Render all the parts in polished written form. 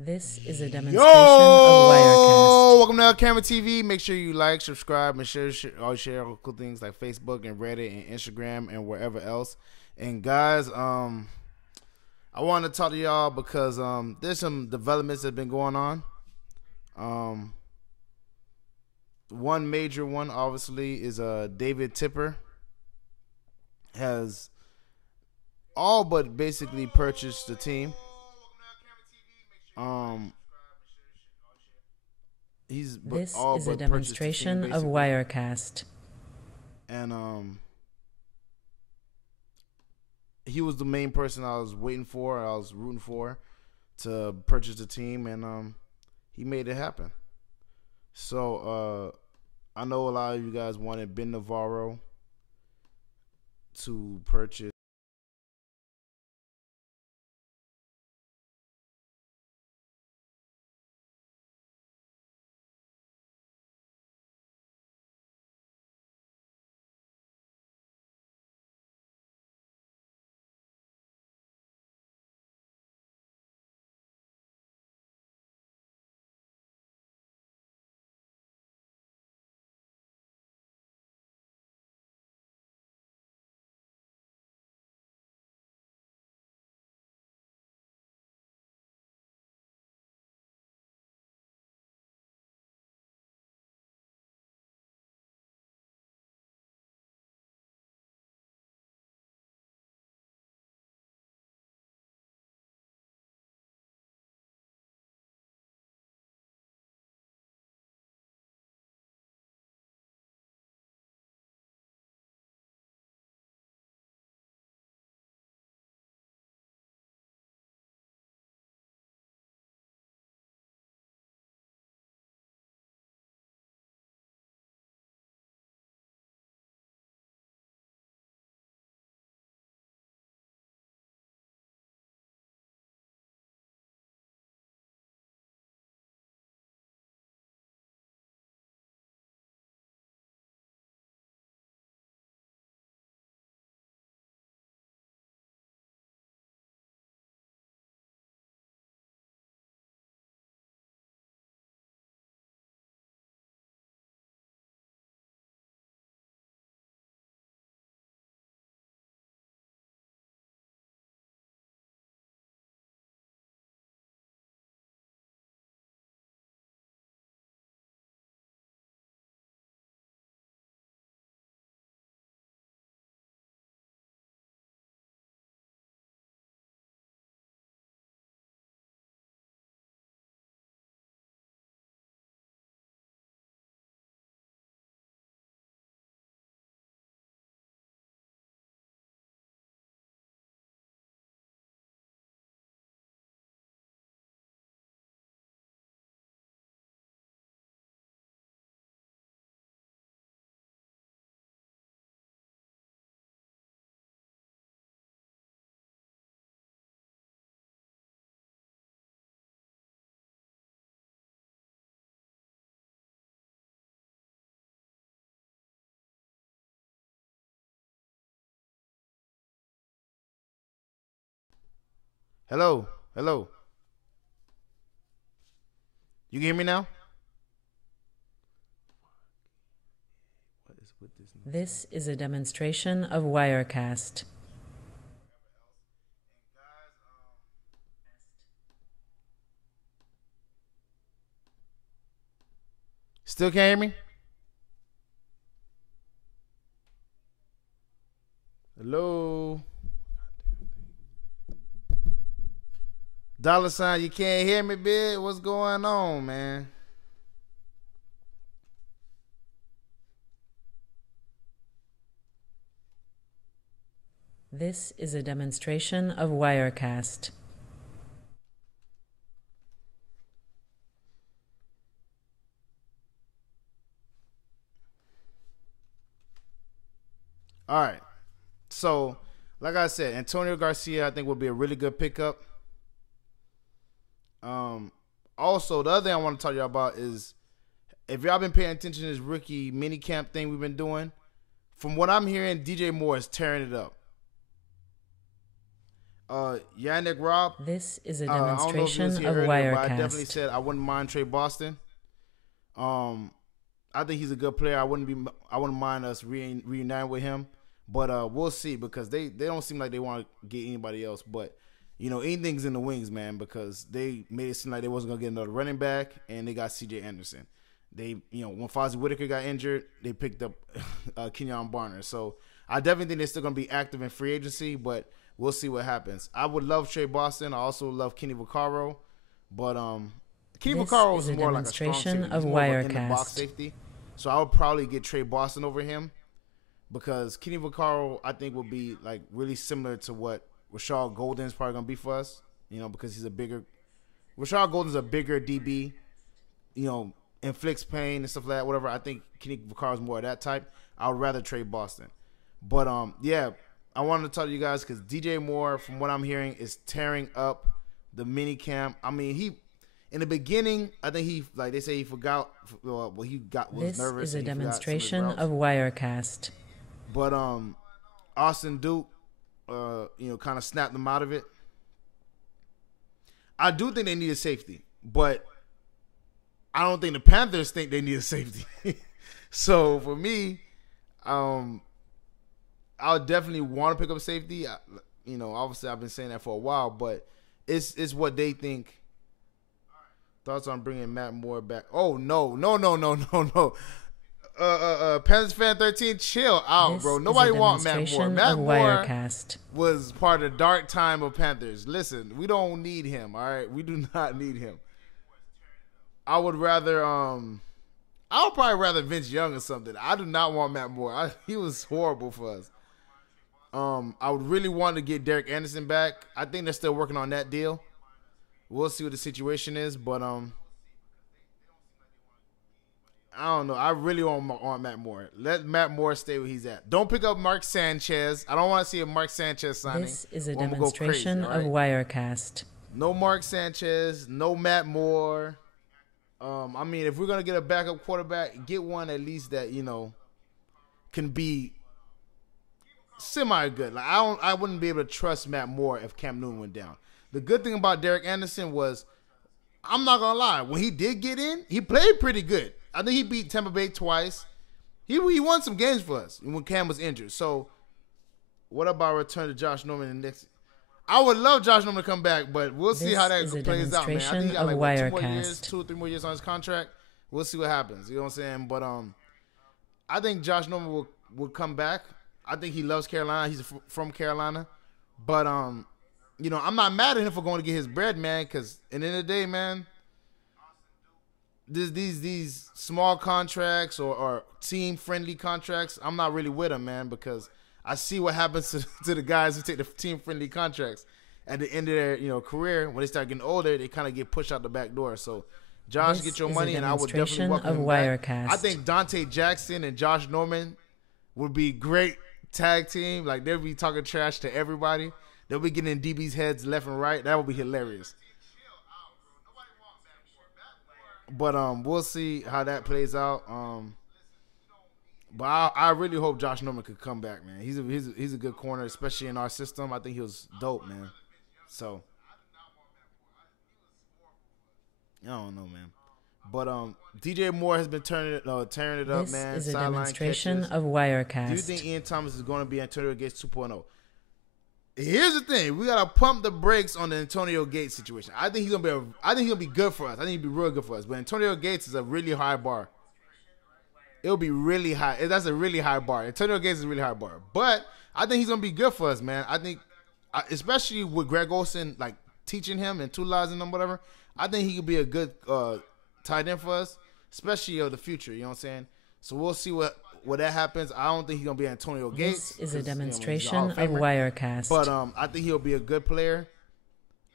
This is a demonstration of Wirecast. Welcome to LCameraTV. Make sure you like, subscribe, and share cool things like Facebook and Reddit and Instagram and wherever else. And guys, I want to talk to y'all because there's some developments that have been going on. One major one, obviously, is David Tepper has all but basically purchased the team. This is a demonstration of Wirecast. And he was the main person I was waiting for, I was rooting for to purchase the team, and he made it happen. So I know a lot of you guys wanted Ben Navarro to purchase. Hello. You can hear me now? This is a demonstration of Wirecast. Still can't hear me? Hello? $, you can't hear me, big? What's going on, man? This is a demonstration of Wirecast. All right. So, like I said, Antonio Garcia, I think, would be a really good pickup. Also, the other thing I want to talk to y'all about is, if y'all been paying attention to this rookie minicamp thing we've been doing, from what I'm hearing, DJ Moore is tearing it up. Yannick Robb. This is a I don't know if you was demonstration here of earlier, but I definitely Wirecast. said I wouldn't mind Trey Boston. I think he's a good player. I wouldn't mind us reuniting with him, but we'll see because they don't seem like they want to get anybody else. But anything's in the wings, man, because they made it seem like they wasn't gonna get another running back, and they got C.J. Anderson. They when Fozzie Whitaker got injured, they picked up Kenyon Barner. So I definitely think they're still gonna be active in free agency, but we'll see what happens. I would love Trey Boston. I also love Kenny Vaccaro, but Kenny Vaccaro is more like a strong safety. He's more of an in-the-box safety. So I would probably get Trey Boston over him because Kenny Vaccaro, I think, would be like really similar to what Rashad Golden is probably going to be for us, because he's Rashad Golden's a bigger DB, inflicts pain and stuff like that, whatever. I think Kenny Vaccaro is more of that type. I would rather trade Boston. But, yeah, I wanted to talk to you guys because DJ Moore, from what I'm hearing, is tearing up the minicamp. I mean, in the beginning, I think they say he forgot. Well, was nervous. This is a demonstration of Wirecast. But Austin Duke, kind of snapped them out of it. I do think they need a safety, but I don't think the Panthers think they need a safety. So for me, I would definitely want to pick up a safety. Obviously I've been saying that for a while, but it's what they think. Thoughts on bringing Matt Moore back? Oh no. Panthers fan 13, chill out, bro. Nobody want Matt Moore. Matt Moore was part of the dark time of Panthers. Listen, we don't need him. All right, we do not need him. I would probably rather Vince Young or something. I do not want Matt Moore. He was horrible for us. I would really want to get Derek Anderson back. I think they're still working on that deal. We'll see what the situation is, but I don't know. I really want Matt Moore. Let Matt Moore stay where he's at. Don't pick up Mark Sanchez. I don't want to see a Mark Sanchez signing. This is a demonstration of Wirecast. No Mark Sanchez. No Matt Moore. I mean, if we're gonna get a backup quarterback, get one at least that can be semi good. Like I wouldn't be able to trust Matt Moore if Cam Newton went down. The good thing about Derek Anderson was, I'm not going to lie, when he did get in, he played pretty good. I think he beat Tampa Bay twice. He won some games for us when Cam was injured. So, what about return to Josh Norman in the next? I would love Josh Norman to come back, but we'll see how that plays out, man. I think he got like 2 or 3 more years on his contract. We'll see what happens. You know what I'm saying? But I think Josh Norman will come back. I think he loves Carolina. He's from Carolina. But I'm not mad at him for going to get his bread, man, because at the end of the day, man, these small contracts or team-friendly contracts, I'm not really with them, man, because I see what happens to the guys who take the team-friendly contracts at the end of their career. When they start getting older, they kind of get pushed out the back door. So, Josh, get your money, and I would definitely welcome him back. I think Dante Jackson and Josh Norman would be great tag team. Like, they'll be talking trash to everybody. They'll be getting in DB's heads left and right. That would be hilarious. But we'll see how that plays out. But I really hope Josh Norman could come back, man. He's a good corner, especially in our system. I think he was dope, man. So I don't know, man. But DJ Moore has been tearing it up, man. This is a demonstration of Wirecast. Do you think Ian Thomas is going to be Antonio Gates 2.0? Here's the thing: we gotta pump the brakes on the Antonio Gates situation. I think he's gonna be good for us. I think he'll be real good for us. But Antonio Gates is a really high bar. It'll be really high. That's a really high bar. Antonio Gates is a really high bar. But I think he's gonna be good for us, man. I think, especially with Greg Olsen like teaching him and tutelizing him, whatever. I think he could be a good tight end for us, especially the future. You know what I'm saying? So we'll see what that happens. I don't think he's gonna be Antonio Gates. This is a demonstration of Wirecast. But I think he'll be a good player.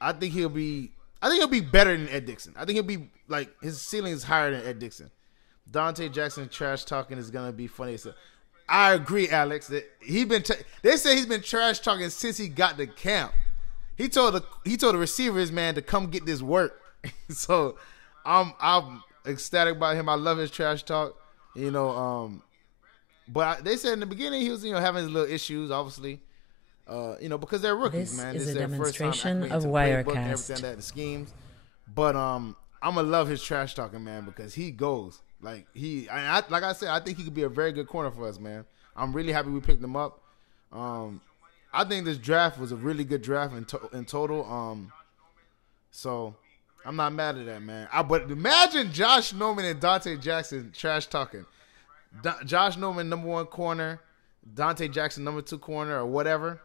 I think he'll be better than Ed Dixon. I think he'll be like his ceiling is higher than Ed Dixon. Dante Jackson trash talking is gonna be funny. So I agree, Alex. That they say he's been trash talking since he got to camp. He told the receivers, man, to come get this work. So I'm ecstatic about him. I love his trash talk. But they said in the beginning he was having his little issues, obviously. because they're rookies, This man. is This is a their first time demonstration acclimating of to the playbook and Wirecast. everything that the schemes. But I'm gonna love his trash talking, man, because he goes like like I said, I think he could be a very good corner for us, man. I'm really happy we picked him up. I think this draft was a really good draft in total. So I'm not mad at that, man. But imagine Josh Norman and Dante Jackson trash talking. Josh Norman number 1 corner, Dante Jackson number 2 corner, or whatever.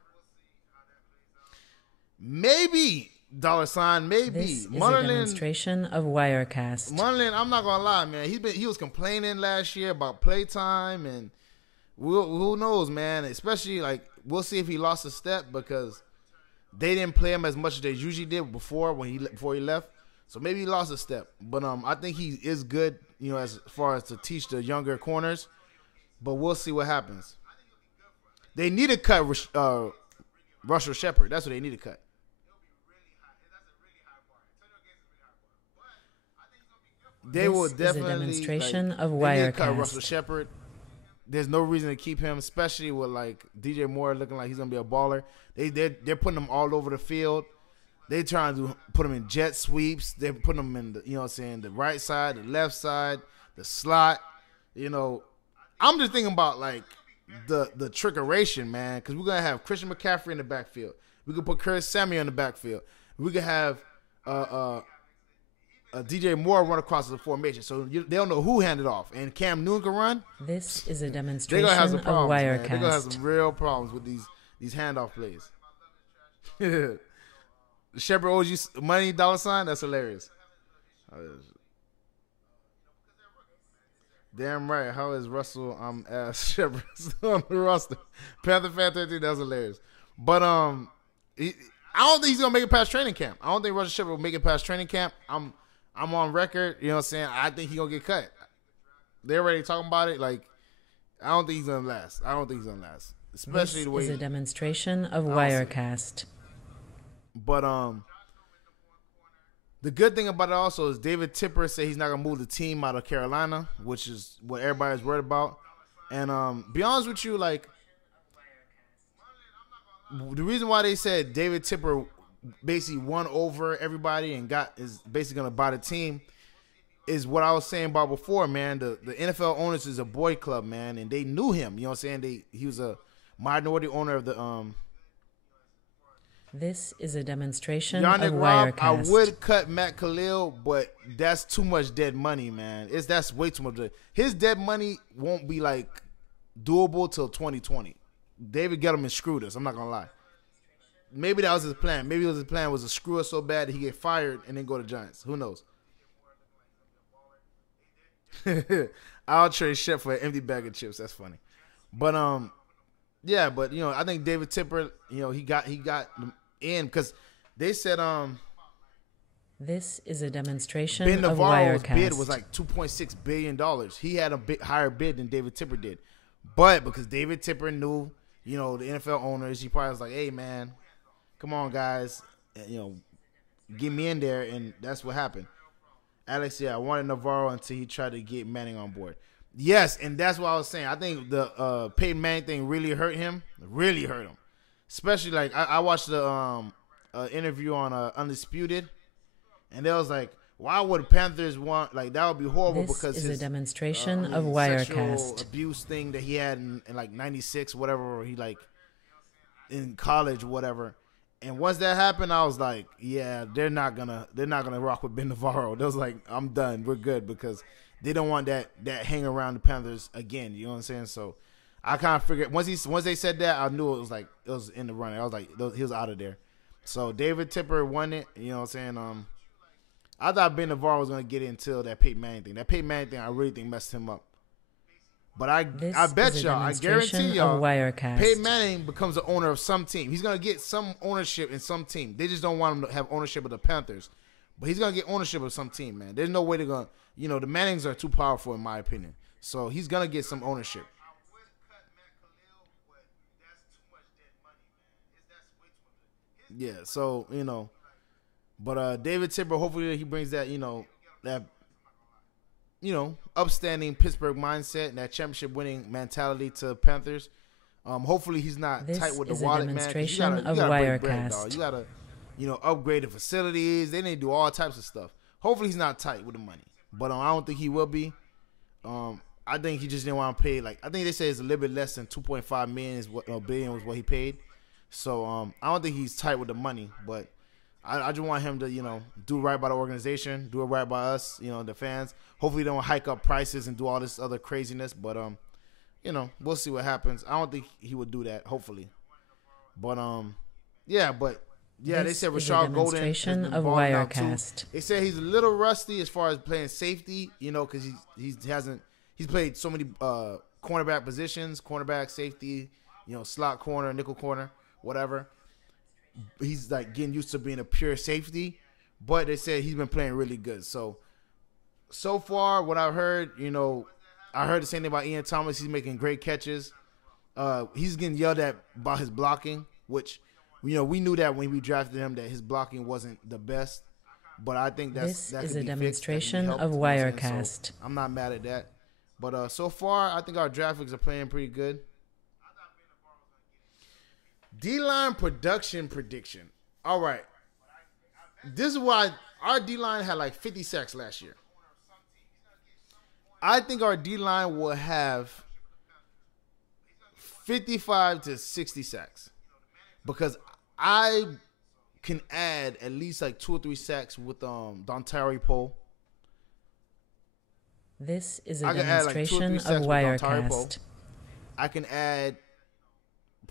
Maybe $, maybe. This is Munnerlyn, a demonstration of Wirecast. Munnerlyn, I'm not gonna lie, man. He was complaining last year about playtime, and who knows, man. Especially like we'll see if he lost a step because they didn't play him as much as they usually did before he left. So maybe he lost a step, but I think he is good, as far as to teach the younger corners. But we'll see what happens. They need to cut Russell Shepard. That's what they need to cut. They will definitely. Is a demonstration of They need to cut Wirecast. Russell Shepard. There's no reason to keep him, especially with like DJ Moore looking like he's gonna be a baller. They're putting him all over the field. They trying to put him in jet sweeps. They're putting him in the right side, the left side, the slot. I'm just thinking about like the trickeration, man, because we're gonna have Christian McCaffrey in the backfield. We could put Curtis Samuel in the backfield. We could have DJ Moore run across the formation, so they don't know who handed off. And Cam Newton can run. This is a They're demonstration gonna have some of problems, man. Wirecast. They're gonna have some real problems with these handoff plays. Shepard owes you money, $. That's hilarious. Damn right. How is Russell as Shepard on the roster? Panther fan 13. That's hilarious. But I don't think he's gonna make it past training camp. I don't think Russell Shepard will make it past training camp. I'm on record. You know what I'm saying? I think he's gonna get cut. They're already talking about it. Like I don't think he's gonna last. Especially This the way is a demonstration of Wirecast. But the good thing about it also is David Tepper said he's not gonna move the team out of Carolina, which is what everybody's worried about. And be honest with you, like the reason why they said David Tepper basically won over everybody and is basically gonna buy the team is what I was saying about before, man. The NFL owners is a boy club, man, and they knew him. You know what I'm saying? He was a minority owner of the This is a demonstration Yannick of Robb. I Wirecast. would cut Matt Khalil, but that's too much dead money, man. That's way too much. His dead money won't be like doable till 2020. David Gettleman screwed us. I'm not gonna lie. Maybe that was his plan. Maybe his plan was to screw us so bad that he get fired and then go to Giants. Who knows? I'll trade Shep for an empty bag of chips. That's funny. But yeah, but I think David Tepper, he got in because they said This is a demonstration Ben of Navarro's Wirecast. bid was like $2.6 billion. He had a bit higher bid than David Tepper did. But because David Tepper knew, the NFL owners, he probably was like, hey, man, come on, guys, get me in there. And that's what happened. Alex, I wanted Navarro until he tried to get Manning on board. Yes, and that's what I was saying. I think the Peyton Manning thing really hurt him. Really hurt him. Especially, like, I watched the interview on Undisputed, and they was like, why would Panthers want, like, that would be horrible This because is his a demonstration of sexual Wirecast. abuse thing that he had in like 96, whatever, or he like in college, whatever. And once that happened, I was like, yeah, they're not gonna rock with Ben Navarro. They was like, I'm done. We're good because they don't want that hang around the Panthers again. You know what I'm saying? So I kind of figured once they said that, I knew it was in the running. I was like, he was out of there. So David Tepper won it. You know what I'm saying? I thought Ben Navarro was gonna get it until that Peyton Manning thing. That Peyton Manning thing, I really think messed him up. But I bet y'all, I guarantee y'all, Peyton Manning becomes the owner of some team. He's going to get some ownership in some team. They just don't want him to have ownership of the Panthers. But he's going to get ownership of some team, man. There's no way they're going to, the Mannings are too powerful in my opinion. So he's going to get some ownership. Yeah, so, but David Tepper, hopefully he brings that, that upstanding Pittsburgh mindset and that championship winning mentality to Panthers. Hopefully he's not This tight with the is a wallet, man. 'Cause demonstration you of gotta break bread, Wirecast. dog. You gotta, upgrade the facilities. They need to do all types of stuff. Hopefully he's not tight with the money, but I don't think he will be. I think he just didn't want to pay. Like, I think they say it's a little bit less than 2.5 million is what billion was what he paid. So I don't think he's tight with the money, but I just want him to do right by the organization, do it right by us, the fans. Hopefully they don't hike up prices and do all this other craziness, but we'll see what happens. I don't think he would do that. Hopefully, but they said Rashard Golden has been of balling out too. Wirecast. They said he's a little rusty as far as playing safety, because he's played so many cornerback positions, cornerback, safety, slot corner, nickel corner, whatever. He's like getting used to being a pure safety, but they said he's been playing really good. So far, what I've heard, I heard the same thing about Ian Thomas. He's making great catches. He's getting yelled at about his blocking, which we knew that when we drafted him that his blocking wasn't the best. But I think that is a could be demonstration fixed, of Wirecast. So I'm not mad at that. But so far, I think our draft picks are playing pretty good. D-line production prediction. All right. This is why our D-line had like 50 sacks last year. I think our D-line will have 55 to 60 sacks because I can add at least like 2 or 3 sacks with Dontari Poe. This is a demonstration of Wirecast. I can add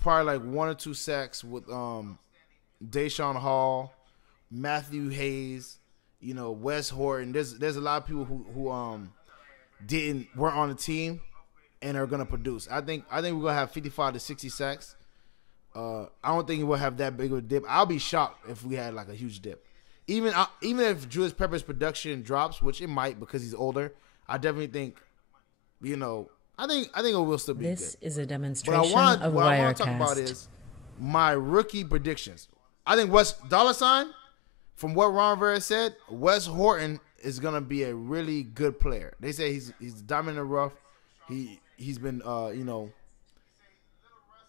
probably like 1 or 2 sacks with Deshaun Hall, Matthew Hayes, Wes Horton. There's a lot of people who weren't on the team and are gonna produce. I think we're gonna have 55 to 60 sacks. I don't think we'll have that big of a dip. I'll be shocked if we had like a huge dip. Even if Julius Peppers' production drops, which it might because he's older, I definitely think, I think it will still be good. This is a demonstration of Wirecast. What I want to talk about is my rookie predictions. I think from what Ron Rivera said, Wes Horton is gonna be a really good player. They say he's diamond in the rough. He's been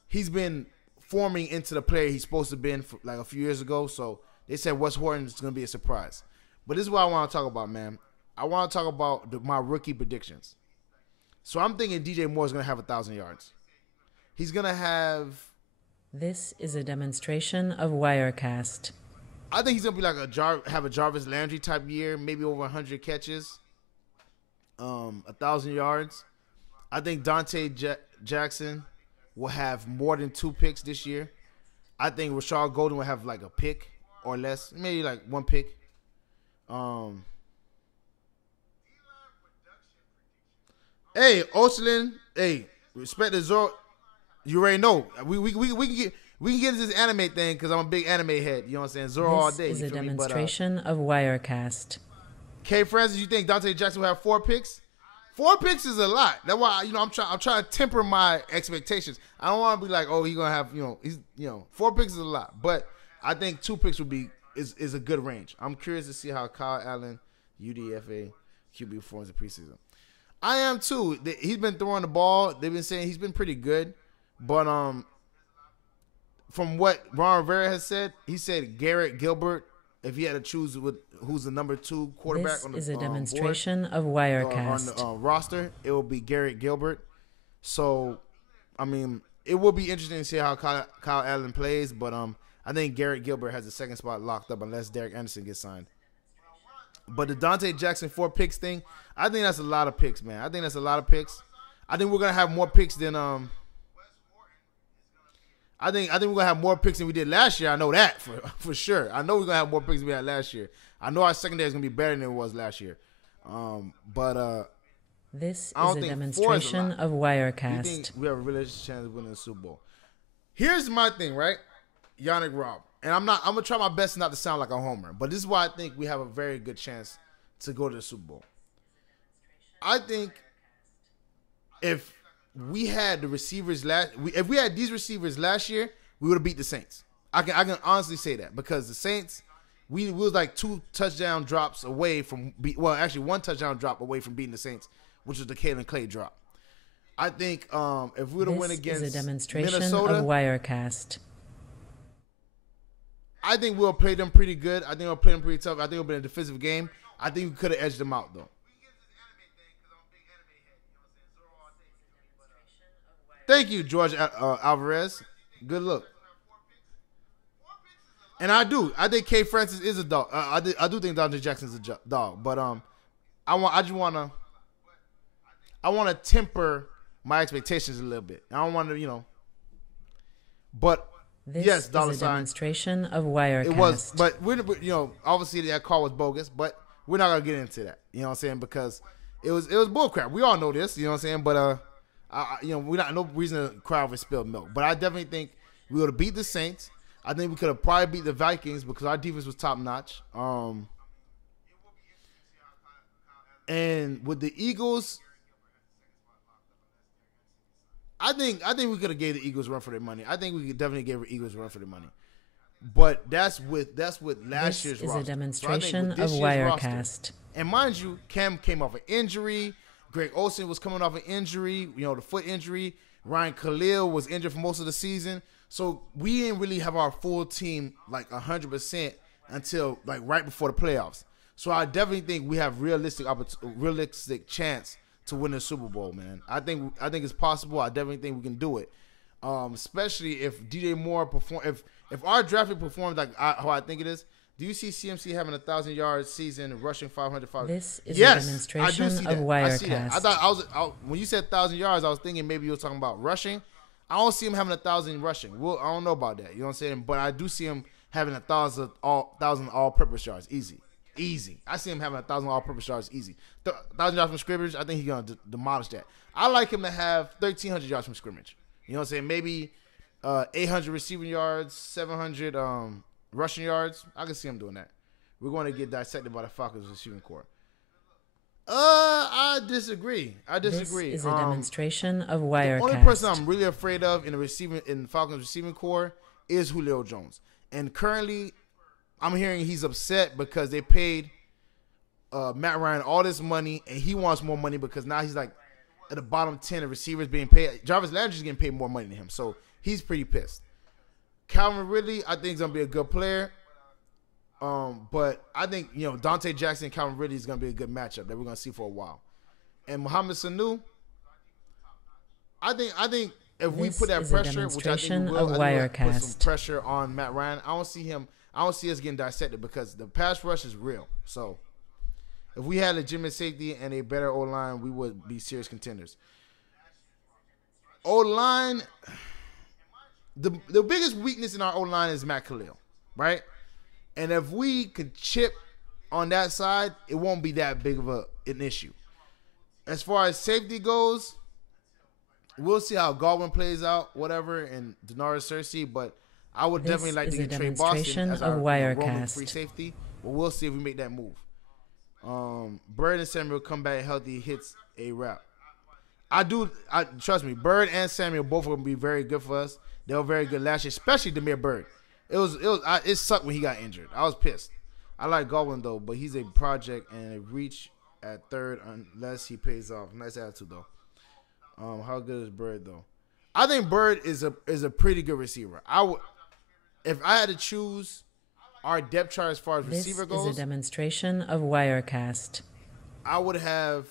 he's been forming into the player he's supposed to have been for like a few years ago. So they said Wes Horton is gonna be a surprise. But this is what I want to talk about, man. I want to talk about my rookie predictions. So I'm thinking DJ Moore is gonna have 1,000 yards. He's gonna have. This is a demonstration of Wirecast. I think he's gonna be like have a Jarvis Landry type year, maybe over 100 catches, 1,000 yards. I think Dante Jackson will have more than 2 picks this year. I think Rashard Golden will have like a pick or less, maybe like 1 pick. Hey, Ocelin, respect the Zoro. You already know we can get into this anime thing because I'm a big anime head. You know what I'm saying? Zoro all day. This is a demonstration of Wirecast. K. Francis, you think Dante Jackson will have 4 picks? 4 picks is a lot. That's why I'm trying to temper my expectations. I don't want to be like, oh, he's gonna have 4 picks is a lot, but I think 2 picks is a good range. I'm curious to see how Kyle Allen, UDFA, QB performs in preseason. I am too. He's been throwing the ball. They've been saying he's been pretty good, but from what Ron Rivera has said, he said Garrett Gilbert. If he had to choose who's the number 2 quarterback on the is a demonstration of Wirecast. On the roster, it will be Garrett Gilbert. So, I mean, it will be interesting to see how Kyle Allen plays, but I think Garrett Gilbert has the 2nd spot locked up unless Derek Anderson gets signed. But the Dante Jackson 4 picks thing, I think that's a lot of picks, man. I think that's a lot of picks. I think we're gonna have more picks than I think we're gonna have more picks than we did last year. I know that for sure. I know we're gonna have more picks than we had last year. I know our secondary is gonna be better than it was last year. This is a demonstration of Wirecast. I think we have a real chance of winning the Super Bowl. Here's my thing, right? Yannick Robb. And I'm gonna try my best not to sound like a homer, but this is why I think we have a very good chance to go to the Super Bowl. I think if we had the receivers if we had these receivers last year, we would have beat the Saints. I can honestly say that because the Saints, we was like 2 touchdown drops away from 1 touchdown drop away from beating the Saints, which was the Kalen Clay drop. I think if we were to win against is a demonstration Minnesota, of Wirecast. I think we'll play them pretty good. I think we'll play them pretty tough. I think it'll be a defensive game. I think we could have edged them out, though. Thank you, George Alvarez. Good look. And I do. I think K. Francis is a dog. I do think Dante Jackson's a dog. But I want to temper my expectations a little bit. I don't want to, But this yes, dollar is a sign. Demonstration of Wirecast. It was, but obviously that call was bogus. But we're not gonna get into that. You know what I'm saying? Because it was bullcrap. We all know this. You know what I'm saying? But we're not no reason to cry over spilled milk. But I definitely think we would have beat the Saints. I think we could have probably beat the Vikings because our defense was top notch. And with the Eagles, I think we could have gave the Eagles a run for their money. I think we could definitely give the Eagles a run for their money. But that's with last year's roster. This is a demonstration of Wirecast. Roster, and mind you, Cam came off an injury. Greg Olsen was coming off an injury, the foot injury. Ryan Khalil was injured for most of the season. So we didn't really have our full team like 100% until like right before the playoffs. So I definitely think we have realistic chance to win the Super Bowl, man. I think it's possible. I definitely think we can do it. Especially if DJ Moore perform. If our draft pick performs like how I think it is. Do you see CMC having 1,000-yard season, rushing 500? This is a demonstration of Wirecast. I see that. I thought when you said 1,000 yards, I was thinking maybe you were talking about rushing. I don't see him having 1,000 rushing. I don't know about that. You know what I'm saying? But I do see him having 1,000 all-purpose yards. Easy. I see him having 1,000 all-purpose yards. Easy. 1,000 yards from scrimmage. I think he's gonna demolish that. I like him to have 1,300 yards from scrimmage. You know what I'm saying? Maybe 800 receiving yards, 700 rushing yards. I can see him doing that. We're going to get dissected by the Falcons receiving corps. I disagree. This is a demonstration of Wirecast. The only person I'm really afraid of in the Falcons receiving corps is Julio Jones. And currently, I'm hearing he's upset because they paid Matt Ryan all this money, and he wants more money because now he's like at the bottom 10 of receivers being paid. Jarvis Landry's getting paid more money than him, so he's pretty pissed. Calvin Ridley, I think, is going to be a good player. But I think, Dante Jackson and Calvin Ridley is going to be a good matchup that we're going to see for a while. And Mohamed Sanu, I think if we put that pressure, which I think we will, put some pressure on Matt Ryan, I don't see us getting dissected because the pass rush is real. So if we had a legitimate safety and a better O-line, we would be serious contenders. O-line, the biggest weakness in our O-line is Matt Khalil, right? And if we could chip on that side, it won't be that big of an issue. As far as safety goes, we'll see how Godwin plays out, whatever, and Denarius Cersei. But I would definitely like to get Trey Boston as our roaming free safety. But we'll see if we make that move. Bird and Samuel come back healthy, hits a wrap. Trust me, Bird and Samuel both will be very good for us. They were very good last year, especially Demir Bird. It sucked when he got injured. I was pissed. I like Godwin though, but he's a project and a reach at third unless he pays off. Nice attitude though. How good is Bird though? I think Bird is a pretty good receiver. If I had to choose our depth chart as far as receiver goes, this is a demonstration of Wirecast. I would have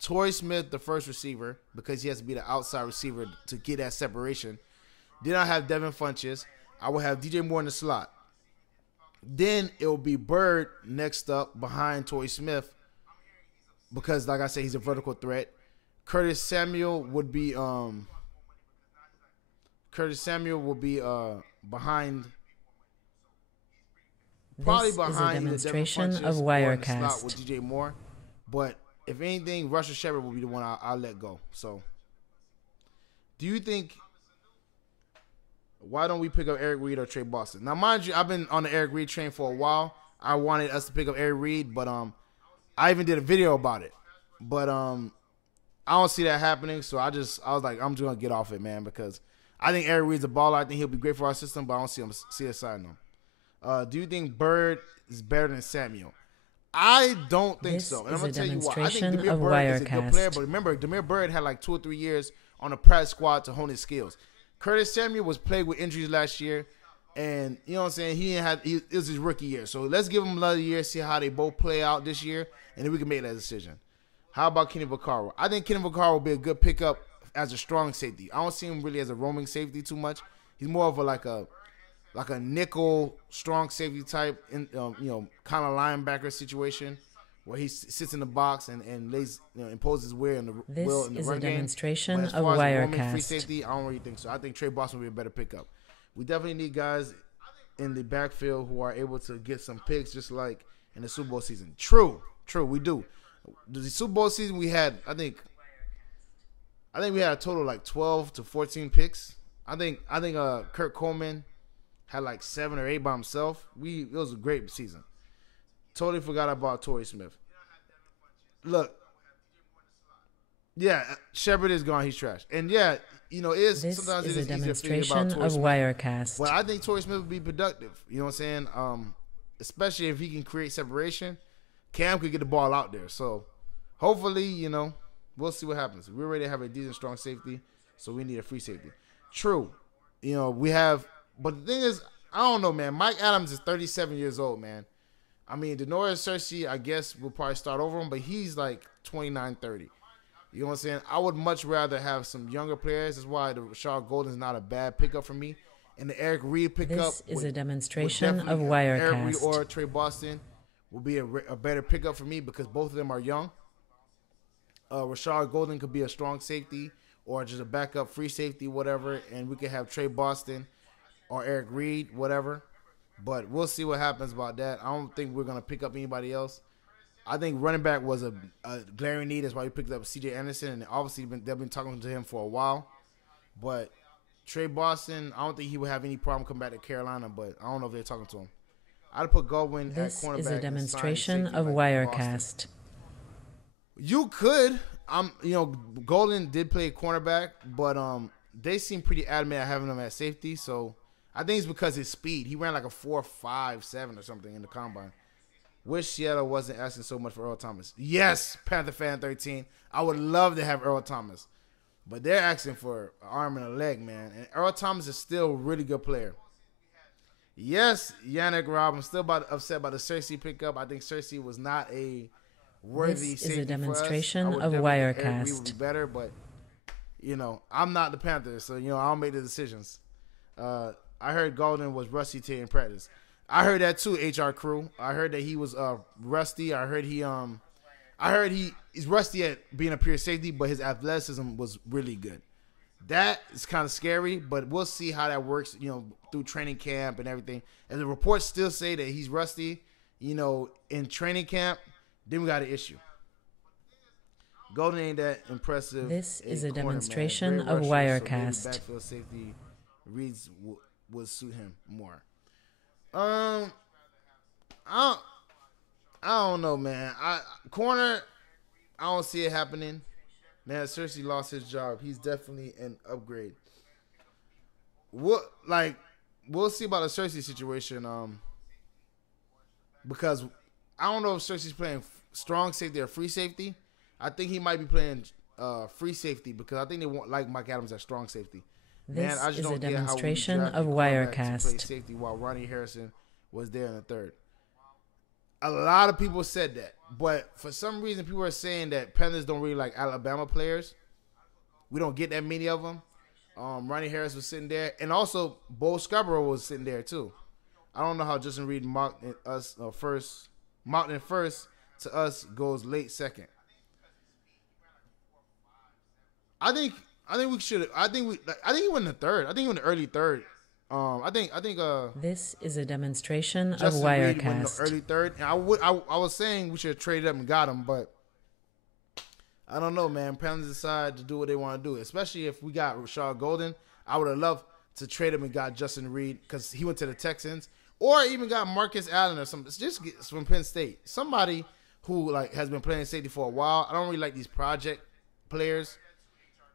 Torrey Smith, the first receiver, because he has to be the outside receiver to get that separation. Then I have Devin Funchess. I would have DJ Moore in the slot. Then it will be Bird next up behind Torrey Smith because, like I said, he's a vertical threat. Curtis Samuel would be behind. Probably behind the demonstration of Wirecast with DJ Moore, but if anything, Russell Shepard will be the one I'll let go. So, do you think? Why don't we pick up Eric Reed or Trey Boston? Now, mind you, I've been on the Eric Reed train for a while. I wanted us to pick up Eric Reed, but I even did a video about it. But I don't see that happening. So I was like, I'm just gonna get off it, man, because I think Eric Reed's a baller. I think he'll be great for our system, but I don't see us signing him. Do you think Bird is better than Samuel? I don't think This so. And I'm is going a to tell you why. I think demonstration Demir of Bird is a good player, Wirecast. but remember, Demir Bird had like 2 or 3 years on the practice squad to hone his skills. Curtis Samuel was plagued with injuries last year, and you know what I'm saying? It was his rookie year. So let's give him another year, see how they both play out this year, and then we can make that decision. How about Kenny Vaccaro? I think Kenny Vaccaro will be a good pickup as a strong safety. I don't see him really as a roaming safety too much. He's more of like a nickel strong safety type, in kind of linebacker situation where he sits in the box and lays imposes will in the run game. This is a demonstration But as of far as a roaming free Wirecast. safety, I don't really think so. I think Trey Boston will be a better pickup. We definitely need guys in the backfield who are able to get some picks, just like in the Super Bowl season. True, we do. The Super Bowl season we had, I think we had a total of like 12 to 14 picks. I think Kurt Coleman had like 7 or 8 by himself. It was a great season. Totally forgot about Torrey Smith. Look, yeah, Shepard is gone. He's trash. And yeah, This sometimes is it is a easier to figure demonstration about Torrey of Smith. Wirecast. But I think Torrey Smith would be productive. You know what I'm saying? Especially if he can create separation. Cam could get the ball out there. So hopefully, we'll see what happens. We already have a decent strong safety, so we need a free safety. True. We have, but the thing is, I don't know, man. Mike Adams is 37 years old, man. I mean, Denoris Cersei, I guess, will probably start over him, but he's like 29, 30. You know what I'm saying? I would much rather have some younger players. That's why the Rashard Golden is not a bad pickup for me. And the Eric Reed pickup. This is a demonstration of Wirecast. Eric Reed or Trey Boston will be a better pickup for me because both of them are young. Rashard Golden could be a strong safety or just a backup free safety, whatever. And we could have Trey Boston or Eric Reed, whatever. But we'll see what happens about that. I don't think we're going to pick up anybody else. I think running back was a glaring need. That's why we picked up C.J. Anderson. And obviously, they've been talking to him for a while. But Trey Boston, I don't think he would have any problem coming back to Carolina. But I don't know if they're talking to him. I'd put Godwin at cornerback. This is a demonstration of Wirecast. You could. Golden did play cornerback. But they seem pretty adamant at having him at safety. So I think it's because his speed. He ran like a 4.57 or something in the combine. Wish Seattle wasn't asking so much for Earl Thomas. Yes, Panther fan 13. I would love to have Earl Thomas. But they're asking for an arm and a leg, man. And Earl Thomas is still a really good player. Yes, Yannick Robb, I'm still upset about the Cersei pickup. I think Cersei was not a worthy This safety is a demonstration for us. of Wirecast. We would be better, but, I'm not the Panthers, so, I'll make the decisions. I heard Golden was rusty today in practice. I heard that too, HR crew. I heard that he was rusty. I heard he's rusty at being a pure safety, but his athleticism was really good. That is kind of scary, but we'll see how that works, through training camp and everything. And the reports still say that he's rusty, in training camp, then we got an issue. Golden ain't that impressive. This is a corner, demonstration man. of Wirecast. So backfield safety reads would suit him more. I don't know, man. Corner, I don't see it happening. Man, Cersei lost his job. He's definitely an upgrade. We'll see about the Cersei situation. Because I don't know if Cersei's playing strong safety or free safety. I think he might be playing free safety because I think they want like Mike Adams at strong safety. This I just is don't a get how we demonstration drafted of cornerback to Wirecast. play safety while Ronnie Harrison was there in the third. A lot of people said that, but for some reason, people are saying that Panthers don't really like Alabama players. We don't get that many of them. Ronnie Harris was sitting there, and also Bo Scarborough was sitting there too. I don't know how Justin Reed mocked us first to us goes late second. I think we should. I think he went in the third. I think he went in the early third. I think. This is a demonstration of Justin Reed went in the Wirecast. early third. And I was saying we should have traded up and got him, but I don't know, man. Panthers decide to do what they want to do, especially if we got Rashard Golden. I would have loved to trade him and got Justin Reed because he went to the Texans, or even got Marcus Allen or something. Just from Penn State, somebody who has been playing safety for a while. I don't really like these project players.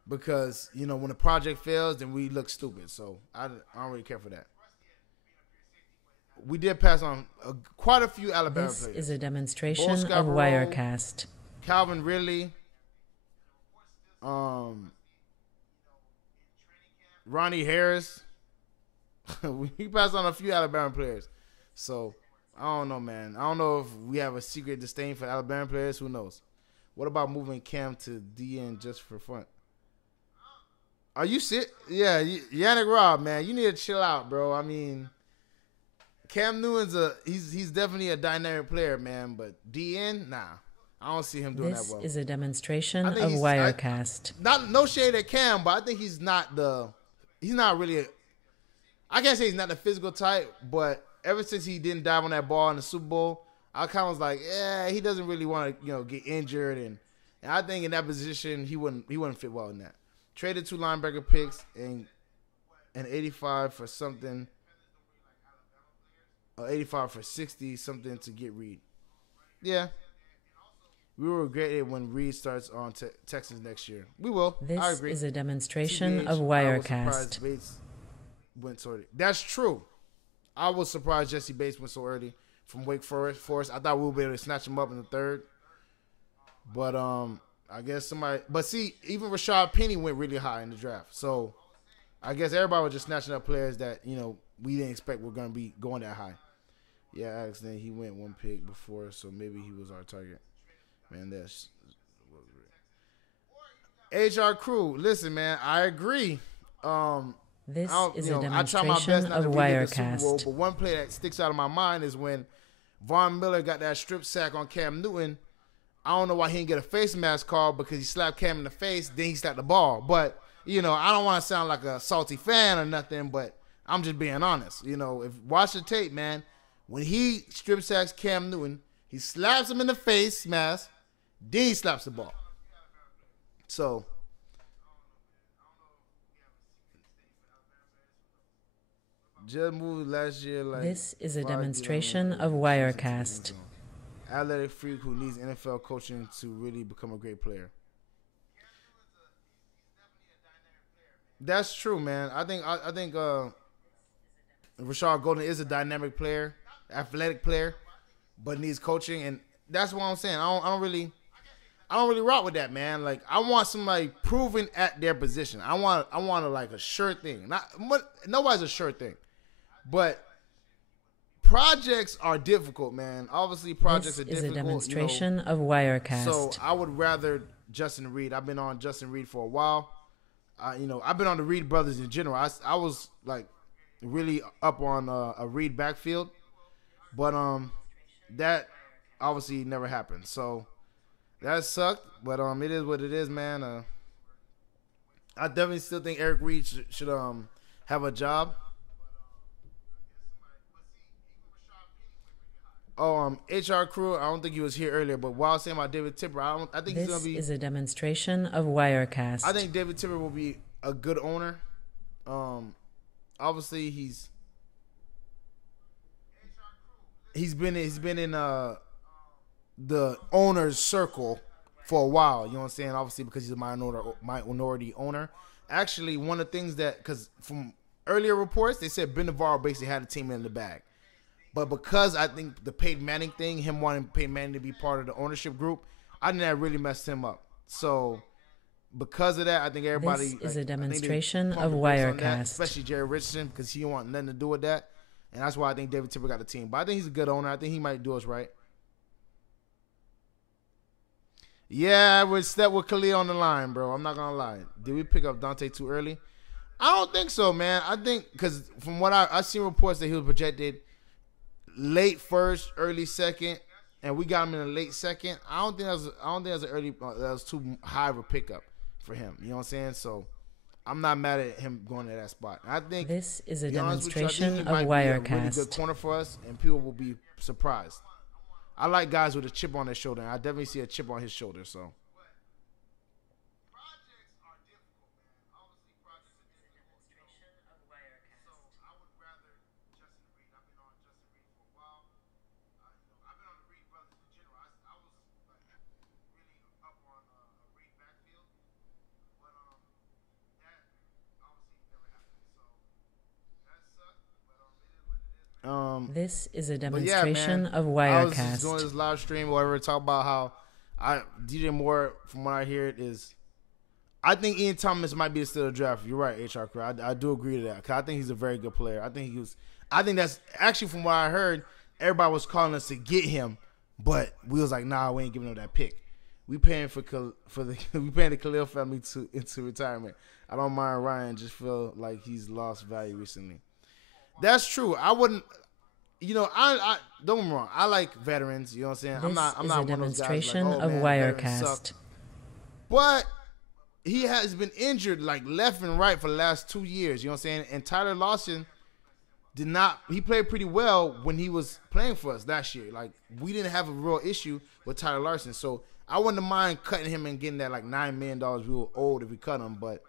Because, when the project fails, then we look stupid. So, I don't really care for that. we did pass on quite a few Alabama This players. is a Bo demonstration of Scarborough, Wirecast. Calvin Ridley, Ronnie Harris. We passed on a few Alabama players. So, I don't know, man. I don't know if we have a secret disdain for Alabama players. Who knows? What about moving Cam to DN just for fun? Are you sick? Yeah, Yannick Robb, man. You need to chill out, bro. I mean, Cam Newton's he's definitely a dynamic player, man. But DN, nah. I don't see him doing that well. This is a demonstration of Wirecast. No shade at Cam, but I think he's not really I can't say he's not the physical type, but ever since he didn't dive on that ball in the Super Bowl, I kind of was like, yeah, he doesn't really want to, get injured, and I think in that position he wouldn't fit well in that. Traded 2 linebacker picks and an 85 for something, or 85 for 60 something to get Reed. Yeah, we will regret it when Reed starts on Texas next year. We will. I agree. This is a demonstration of Wirecast. Went so early. That's true. I was surprised Jesse Bates went so early from Wake Forest. I thought we would be able to snatch him up in the 3rd. But I guess somebody. But see, even Rashad Penny went really high in the draft. So I guess everybody was just snatching up players that we didn't expect were going to be going that high. Yeah, Alex. Then he went 1 pick before, so maybe he was our target. Man, that's HR Crew. Listen, man, I agree. This is a demonstration of Wirecast. But one play that sticks out of my mind is when Von Miller got that strip sack on Cam Newton. I don't know why he didn't get a face mask call because he slapped Cam in the face, then he slapped the ball. But, I don't want to sound like a salty fan or nothing, but I'm just being honest. If watch the tape, man, when he strip sacks Cam Newton, he slaps him in the face mask, then he slaps the ball. So just moved last year. This is a demonstration of Wirecast. Athletic freak who needs NFL coaching to really become a great player. That's true, man. I think Rashad Golden is a dynamic player, athletic player, but needs coaching, and that's what I'm saying. I don't really rock with that, man. Like, I want somebody proven at their position. I want a sure thing. Nobody's a sure thing. But projects are difficult, man. Obviously, projects are difficult. This is a demonstration of Wirecast. So I would rather Justin Reed. I've been on Justin Reed for a while. I've been on the Reed brothers in general. I was like really up on a Reed backfield, but that obviously never happened. So that sucked. But it is what it is, man. I definitely still think Eric Reed should have a job. HR Crew, I don't think he was here earlier, but while I was saying about David Tepper, I think he's going to be... This is a demonstration of Wirecast. I think David Tepper will be a good owner. Obviously, he's been in the owner's circle for a while. You know what I'm saying? Obviously, because he's a minority owner. Actually, one of the things because from earlier reports, they said Ben Navarro basically had a team in the bag. But because I think the Peyton Manning thing, him wanting Peyton Manning to be part of the ownership group, I think that really messed him up. So because of that, I think everybody... This is a demonstration of Wirecast. Especially Jerry Richardson, because he didn't want nothing to do with that. And that's why I think David Tepper got the team. But I think he's a good owner. I think he might do us right. Yeah, we're step with Khalil on the line, bro. I'm not going to lie. Did we pick up Dante too early? I don't think so, man. I think because from what I've seen reports that he was projected late first, early second, and we got him in a late second. I don't think that was an early. That was too high of a pickup for him. You know what I'm saying? So I'm not mad at him going to that spot. I think this is a demonstration of Wirecast. Be a really good corner for us, and people will be surprised. I like guys with a chip on their shoulder. And I definitely see a chip on his shoulder. So. This is a demonstration of Wirecast. I was just doing this live stream or whatever, talk about how DJ Moore, from what I hear, it is. I think Ian Thomas might be still a draft. You're right, HR Crew. I do agree to that because I think he's a very good player. I think that's actually, from what I heard, everybody was calling us to get him, but we was like, nah, we ain't giving him that pick. We paying we paying the Khalil family into retirement. I don't mind Ryan. Just feel like he's lost value recently. That's true. I wouldn't. I don't get me wrong. I like veterans. You know what I'm saying? I'm not one of those guys demonstration like, of Wirecast. But he has been injured like left and right for the last 2 years. You know what I'm saying? And Tyler Lawson did not. He played pretty well when he was playing for us last year. Like, we didn't have a real issue with Tyler Larson. So I wouldn't mind cutting him and getting that like $9 million we were owed if we cut him. But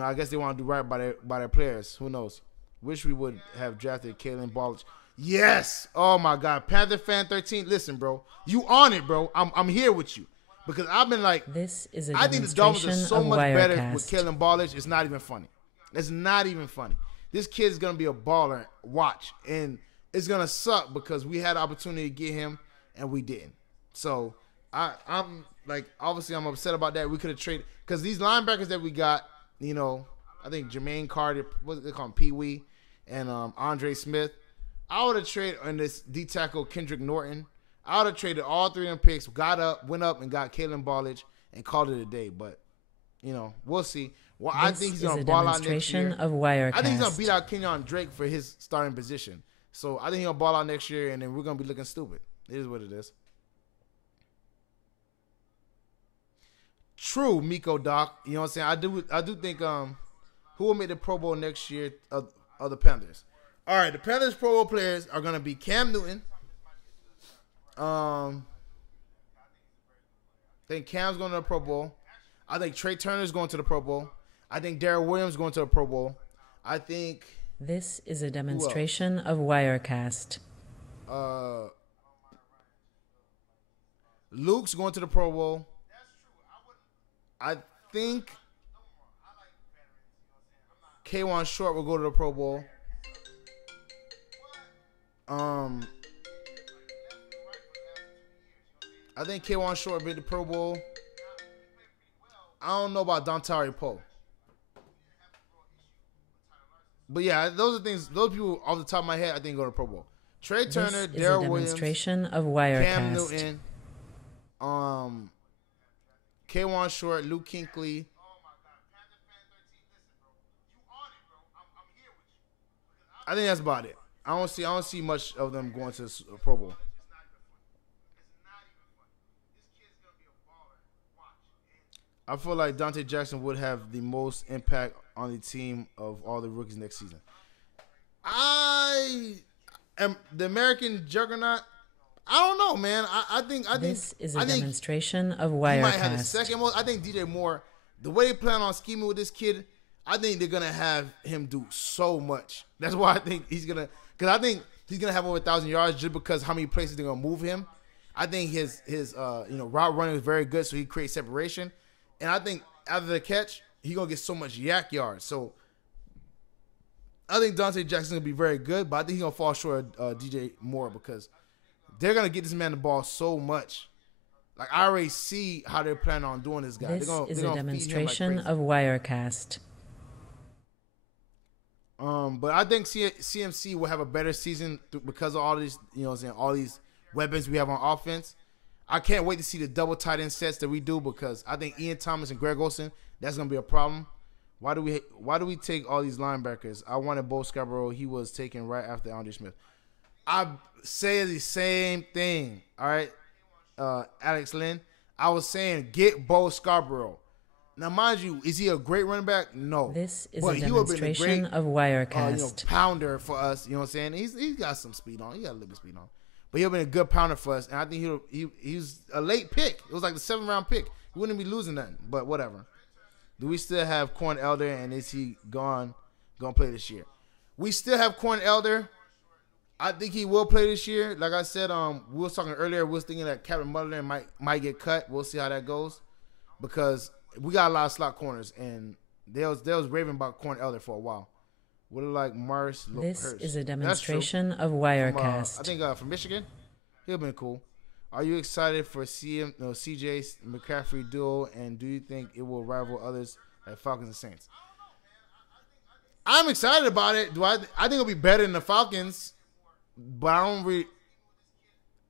I guess they want to do right by their players. Who knows? Wish we would have drafted Kalen Ballage. Yes. Oh my God. Panther fan 13. Listen, bro. You on it, bro. I'm here with you. Because I've been like, this is a I think the Dolphins are so much Wirecast. better with Kalen Ballage. It's not even funny. It's not even funny. This kid's gonna be a baller. Watch, and it's gonna suck because we had the opportunity to get him and we didn't. So I'm like, obviously, I'm upset about that. We could have traded because these linebackers that we got, I think Jermaine Carter, what they call him, Pee Wee, and Andre Smith. I would have traded on this D tackle Kendrick Norton. I would have traded all 3 of them picks, went up and got Kalen Ballage and called it a day. But, we'll see. Well, I think he's going to ball out next year. Of Wirecast. I think he's going to beat out Kenyon Drake for his starting position. So I think he'll ball out next year, and then we're going to be looking stupid. It is what it is. True, Miko Doc. You know what I'm saying? I do think who will make the Pro Bowl next year of the Panthers? All right, the Panthers Pro Bowl players are going to be Cam Newton. I think Cam's going to the Pro Bowl. I think Trey Turner's going to the Pro Bowl. I think Darrell Williams going to the Pro Bowl. I think this is a demonstration of Wirecast. Luke's going to the Pro Bowl. I think K'Wan Short will go to the Pro Bowl. I think K'Wan Short made the Pro Bowl. I don't know about Dontari Poe. But yeah, those are things, those people off the top of my head, I think go to Pro Bowl. Trey Turner, Darrell Williams, demonstration of Wirecast. Cam Newton, K'Wan Short, Luke Kuechly. I think that's about it. I don't see much of them going to the Pro Bowl. I feel like Dante Jackson would have the most impact on the team of all the rookies next season. I am the American juggernaut. I don't know, man. I think this is a demonstration of Wirecast. He might have the second most. I think DJ Moore, the way they plan on scheming with this kid, I think they're gonna have him do so much. That's why I think he's gonna, because I think he's gonna have over 1,000 yards just because how many places they're gonna move him. I think his route running is very good, so he creates separation. And I think after the catch, he's going to get so much yak yards. So I think Dante Jackson's going to be very good, but I think he's going to fall short of DJ Moore because they're going to get this man the ball so much. Like, I already see how they're planning on doing this guy. This is a demonstration of Wirecast. But I think CMC will have a better season because of all these, all these weapons we have on offense. I can't wait to see the double tight end sets that we do because I think Ian Thomas and Greg Olsen, that's gonna be a problem. Why do we take all these linebackers? I wanted Bo Scarborough. He was taken right after Andre Smith. I say the same thing. All right, Alex Lynn. I was saying get Bo Scarborough. Now, mind you, is he a great running back? No. This is a demonstration of Wirecast. Pounder for us. You know what I'm saying? He's got some speed on. He got a little bit of speed on. But he'll be a good pounder for us, and I think he's a late pick. It was like the 7th-round pick. He wouldn't be losing nothing, but whatever. Do we still have Corn Elder, and is he gonna play this year? We still have Corn Elder. I think he will play this year. Like I said, we was talking earlier. We was thinking that Captain Butler might get cut. We'll see how that goes because we got a lot of slot corners, and they was raving about Corn Elder for a while. Would have liked Mars. This Hurst. is a demonstration of Wirecast. I think from Michigan. He'll been cool. Are you excited for CJ McCaffrey duo, and do you think it will rival others like Falcons and Saints? I'm excited about it. I think it'll be better than the Falcons, but I don't really.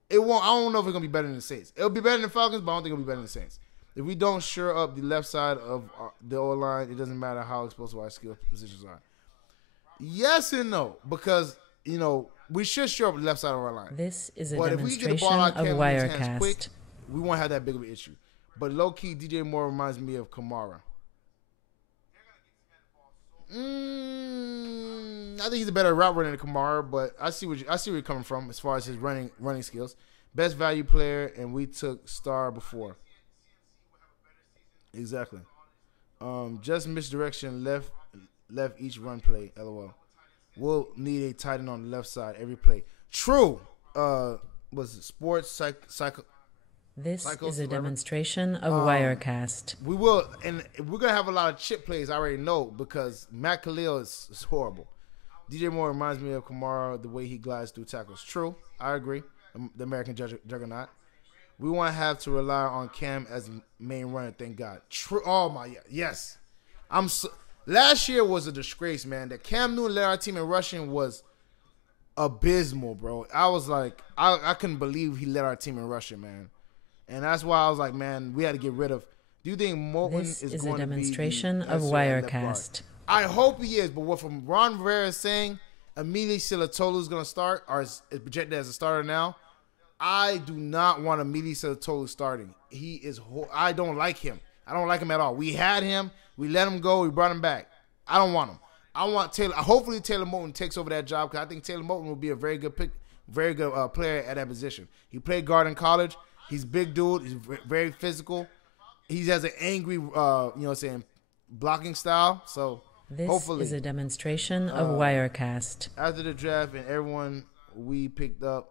It won't. I don't know if it's gonna be better than the Saints. It'll be better than the Falcons, but I don't think it'll be better than the Saints. If we don't shore up the left side of the O line, it doesn't matter how explosive our skill positions are. Yes and no, because we should shore up the left side of our line. This is a demonstration of Wirecast. Quick, we won't have that big of an issue. But low key, DJ Moore reminds me of Kamara. I think he's a better route runner than Kamara, but I see where you're coming from as far as his running skills. Best value player, and we took Star before. Exactly. Just misdirection left each run play. LOL. We'll need a tight end on the left side every play. True. Was it sports psycho? This is a demonstration of Wirecast. We will, and we're gonna have a lot of chip plays. I already know because Matt Khalil is horrible. DJ Moore reminds me of Kamara, the way he glides through tackles. True, I agree. The American juggernaut. We won't have to rely on Cam as main runner. Thank God. True. Oh my, yes. Last year was a disgrace, man. That Cam Newton led our team in rushing was abysmal, bro. I was like, I couldn't believe he led our team in rushing, man. And that's why I was like, man, we had to get rid of. Do you think Moulton is going to be? This is a demonstration of Wirecast. I hope he is, but what from Ron Rivera is saying, Emili Silatolu is going to start, or is projected as a starter now. I do not want Emili Silatolu starting. He is. I don't like him. I don't like him at all. We had him. We let him go. We brought him back. I don't want him. I want Taylor. Hopefully Taylor Moulton takes over that job because I think Taylor Moulton will be a very good pick, very good player at that position. He played guard in college. He's a big dude. He's very physical. He has an angry, blocking style. So hopefully. This is a demonstration of Wirecast. After the draft and everyone we picked up,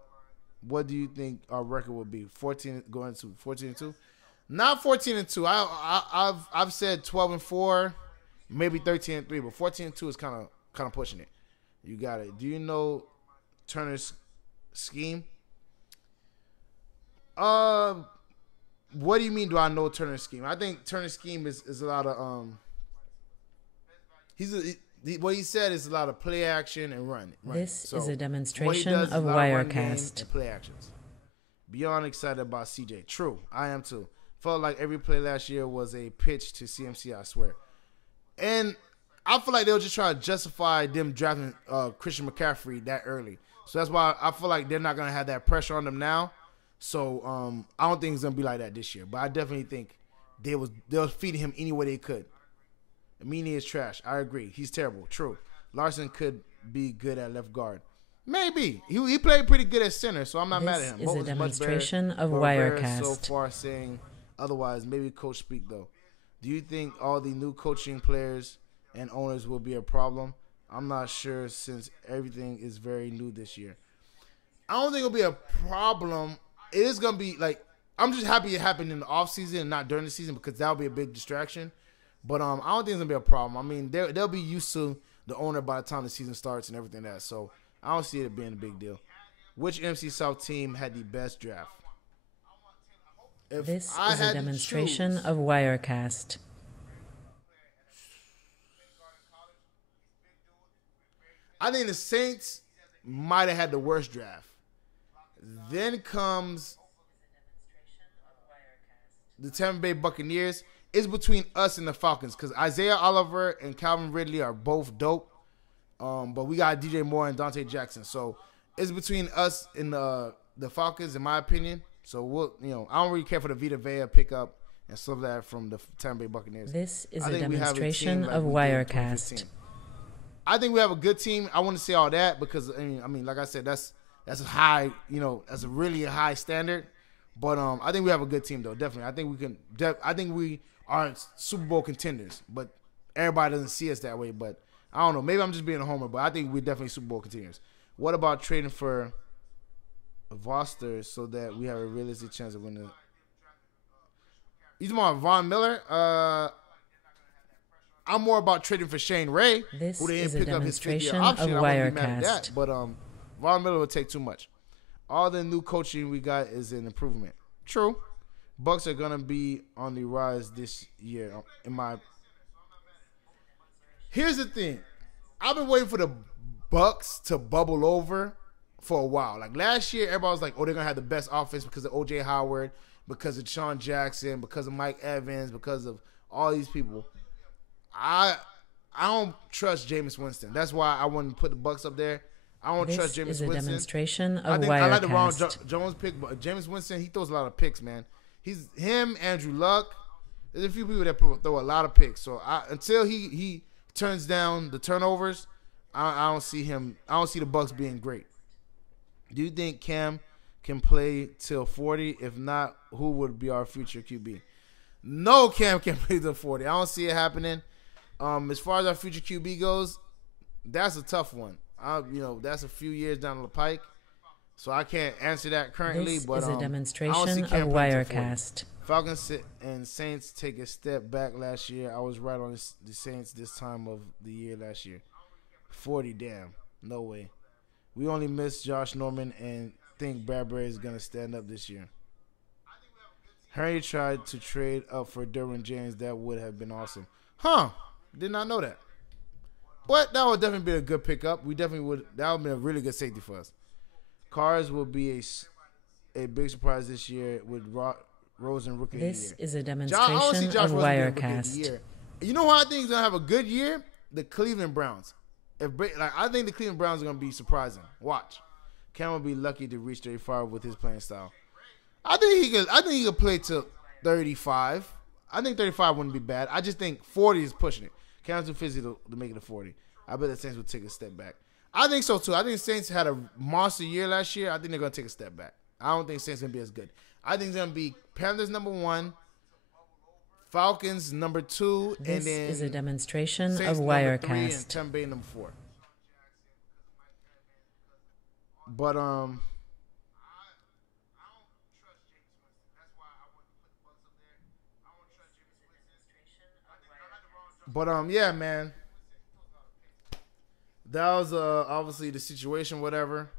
what do you think our record will be? 14 going to 14-2? Not 14-2. I've said 12-4, maybe 13-3, but 14-2 is kind of pushing it. You got it. Do you know Turner's scheme? What do you mean? Do I know Turner's scheme? I think Turner's scheme is a lot of what he said is a lot of play action and run. This is a demonstration of Wirecast. And play actions. Beyond excited about CJ. True, I am too. Felt like every play last year was a pitch to CMC. I swear. And I feel like they were just trying to justify them drafting Christian McCaffrey that early. So that's why I feel like they're not gonna have that pressure on them now. So I don't think it's gonna be like that this year. But I definitely think they was feeding him any way they could. Amini is trash. I agree. He's terrible. True. Larson could be good at left guard. Maybe. He played pretty good at center, so I'm not mad at him. This is a demonstration of Wirecast. So far saying otherwise, maybe coach speak though. Do you think all the new coaching players and owners will be a problem? I'm not sure since everything is very new this year. I don't think it'll be a problem. It is going to be like, I'm just happy it happened in the offseason and not during the season because that'll be a big distraction. But I don't think it's going to be a problem. I mean, they'll be used to the owner by the time the season starts and everything that. So I don't see it being a big deal. Which NFC South team had the best draft? This is a demonstration of Wirecast. I think the Saints might have had the worst draft. Then comes the Tampa Bay Buccaneers. It's between us and the Falcons because Isaiah Oliver and Calvin Ridley are both dope. But we got DJ Moore and Dante Jackson. So it's between us and the Falcons, in my opinion. So we'll, I don't really care for the Vita Vea pickup and stuff like that from the Tampa Bay Buccaneers. This is a demonstration of Wirecast. I think we have a good team. I want to say all that because I mean, like I said, that's a high, that's a really high standard. But I think we have a good team though. Definitely, I think we can. I think we are Super Bowl contenders. But everybody doesn't see us that way. But I don't know. Maybe I'm just being a homer. But I think we're definitely Super Bowl contenders. What about trading for Voster so that we have a realistic chance of winning? You talking about Von Miller? I'm more about trading for Shane Ray, This who they is didn't a pick up his 5th-year demonstration option. of I wouldn't be mad at Wirecast. that. But Von Miller would take too much. All the new coaching we got is an improvement. True. Bucks are gonna be on the rise this year. Here's the thing. I've been waiting for the Bucks to bubble over for a while. Like last year, everybody was like, "Oh, they're gonna have the best offense because of O.J. Howard, because of Sean Jackson, because of Mike Evans, because of all these people." I don't trust Jameis Winston. That's why I wouldn't put the Bucks up there. I don't trust Jameis Winston. This is a demonstration of I Wirecast. like the Ron Jones pick, but Jameis Winston, he throws a lot of picks, man. He's him, Andrew Luck. There's a few people that throw a lot of picks. So until he turns down the turnovers, I don't see him. I don't see the Bucks being great. Do you think Cam can play till 40? If not, who would be our future QB? No, Cam can't play till 40. I don't see it happening. As far as our future QB goes, that's a tough one. That's a few years down the pike, so I can't answer that currently. This but is a demonstration I don't see of Cam playing till 40. Wirecast. Falcons and Saints take a step back last year. I was right on the Saints this time of the year last year. 40, damn. No way. We only miss Josh Norman and think Bradbury is going to stand up this year. Harry tried to trade up for Derwin James. That would have been awesome. Huh. Did not know that. But that would definitely be a good pickup. We definitely would. That would be a really good safety for us. Cars will be a big surprise this year with Rosen rookie of the year. This is a demonstration of Wirecast. You know who I think is gonna have a good year? The Cleveland Browns. I think the Cleveland Browns are gonna be surprising. Watch. Cam will be lucky to reach 35 with his playing style. I think he could play till 35. I think 35 wouldn't be bad. I just think 40 is pushing it. Cam's too physical to make it a 40. I bet the Saints will take a step back. I think so too. I think Saints had a monster year last year. I think they're gonna take a step back. I don't think Saints gonna be as good. I think it's gonna be Panthers number 1, Falcons number 2, and then this is a demonstration Saints of number 3 and Wirecast. Tampa Bay number 4. But yeah, man. That was obviously the situation, whatever.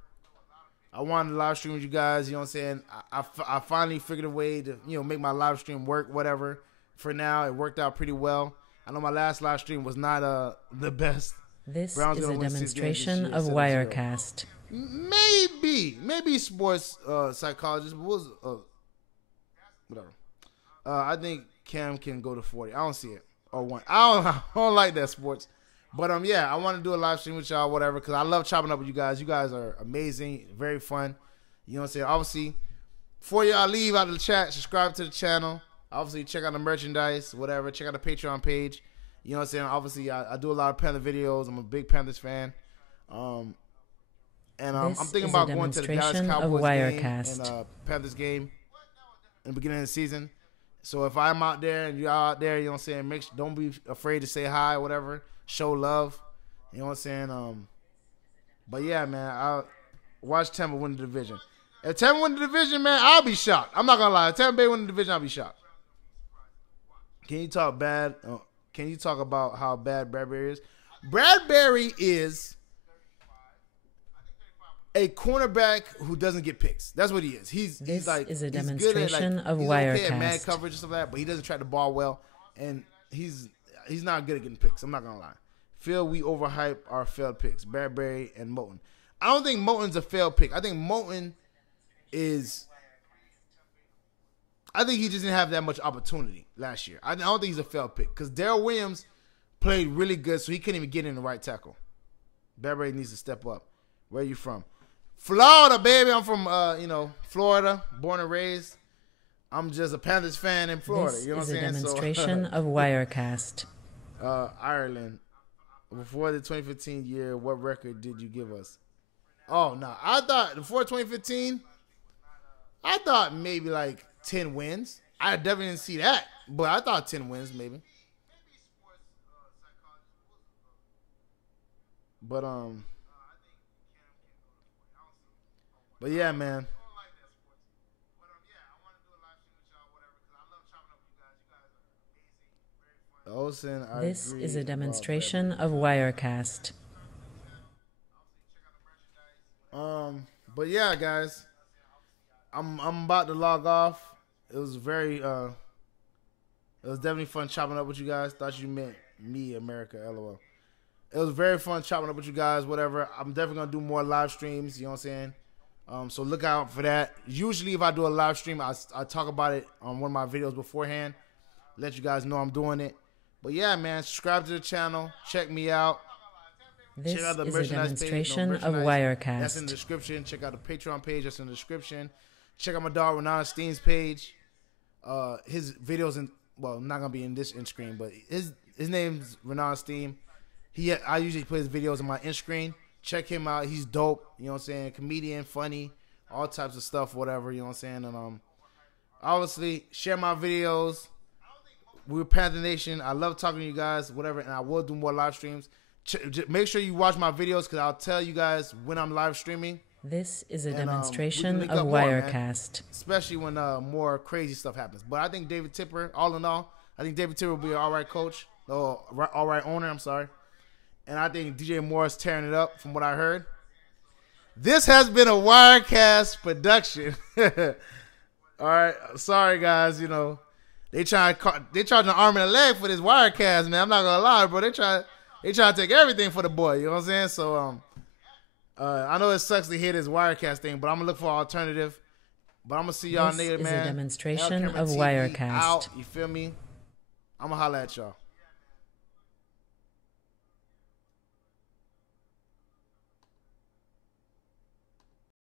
I wanted to live stream with you guys, you know what I'm saying? I finally figured a way to, make my live stream work, whatever. For now, it worked out pretty well. I know my last live stream was not the best. This Browns is a gonna win 6 games demonstration this year, of 7-0. Wirecast. Maybe sports psychologist, but whatever. I think Cam can go to 40. I don't see it. Or 1. I don't like that sports. But yeah, I want to do a live stream with y'all, whatever, because I love chopping up with you guys. You guys are amazing, very fun. You know what I'm saying? Obviously, before y'all leave out of the chat, subscribe to the channel. Obviously, check out the merchandise, whatever. Check out the Patreon page. You know what I'm saying? Obviously, I do a lot of Panther videos. I'm a big Panthers fan. I'm thinking about going to the Dallas Cowboys game and Panthers game in the beginning of the season. So if I'm out there and you're out there, you know what I'm saying, don't be afraid to say hi or whatever. Show love. You know what I'm saying? But yeah, man, I'll watch Tampa win the division. If Tampa win the division, man, I'll be shocked. I'm not gonna lie. If Tampa Bay win the division, I'll be shocked. Can you talk about how bad Bradbury is? Bradbury is a cornerback who doesn't get picks. That's what he is. He's like is a he's demonstration good at, of he's Wirecast. okay at man coverage and stuff like that, but he doesn't track the ball well, and he's not good at getting picks. I'm not gonna lie. Feel we overhype our failed picks, Bradbury and Moton. I don't think Moton's a failed pick. I think Moton is. I think he just didn't have that much opportunity last year. I don't think he's a failed pick because Darrell Williams played really good, so he couldn't even get in the right tackle. Bradbury needs to step up. Where are you from? Florida, baby. I'm from, Florida, born and raised. I'm just a Panthers fan in Florida. This you know what is I'm a saying? demonstration of Wirecast. Ireland. Before the 2015 year, what record did you give us? Oh, no. I thought before 2015, I thought maybe like 10 wins. I definitely didn't see that, but I thought 10 wins maybe. But yeah, man. Olsen, This is a demonstration of Wirecast. But yeah, guys, I'm about to log off. It was very it was definitely fun chopping up with you guys. Thought you meant me, America, LOL. It was very fun chopping up with you guys. Whatever. I'm definitely gonna do more live streams. You know what I'm saying? So look out for that. Usually, if I do a live stream, I talk about it on one of my videos beforehand. Let you guys know I'm doing it. But yeah, man, subscribe to the channel. Check me out. This is a demonstration of Wirecast. That's in the description. Check out the Patreon page. That's in the description. Check out my dog Renan Steen's page. His videos not gonna be in this end screen, but his name's Renan Steen. I usually put his videos in my end screen. Check him out. He's dope. You know what I'm saying? Comedian, funny, all types of stuff, whatever. You know what I'm saying? And obviously share my videos. We're Panther Nation. I love talking to you guys, whatever, and I will do more live streams. Make sure you watch my videos because I'll tell you guys when I'm live streaming. This is a demonstration of Wirecast. Especially when more crazy stuff happens. But I think David Tepper, all in all, I think David Tepper will be an all right coach. All right owner, I'm sorry. And I think DJ Moore's tearing it up from what I heard. This has been a Wirecast production. All right. Sorry, guys. You know, they charging an arm and a leg for this Wirecast, man. I'm not going to lie, bro. They try to take everything for the boy. You know what I'm saying? So, I know it sucks to hear this Wirecast thing, but I'm going to look for an alternative. But I'm going to see y'all later, man. This is a demonstration of Wirecast. Out, you feel me? I'm going to holler at y'all.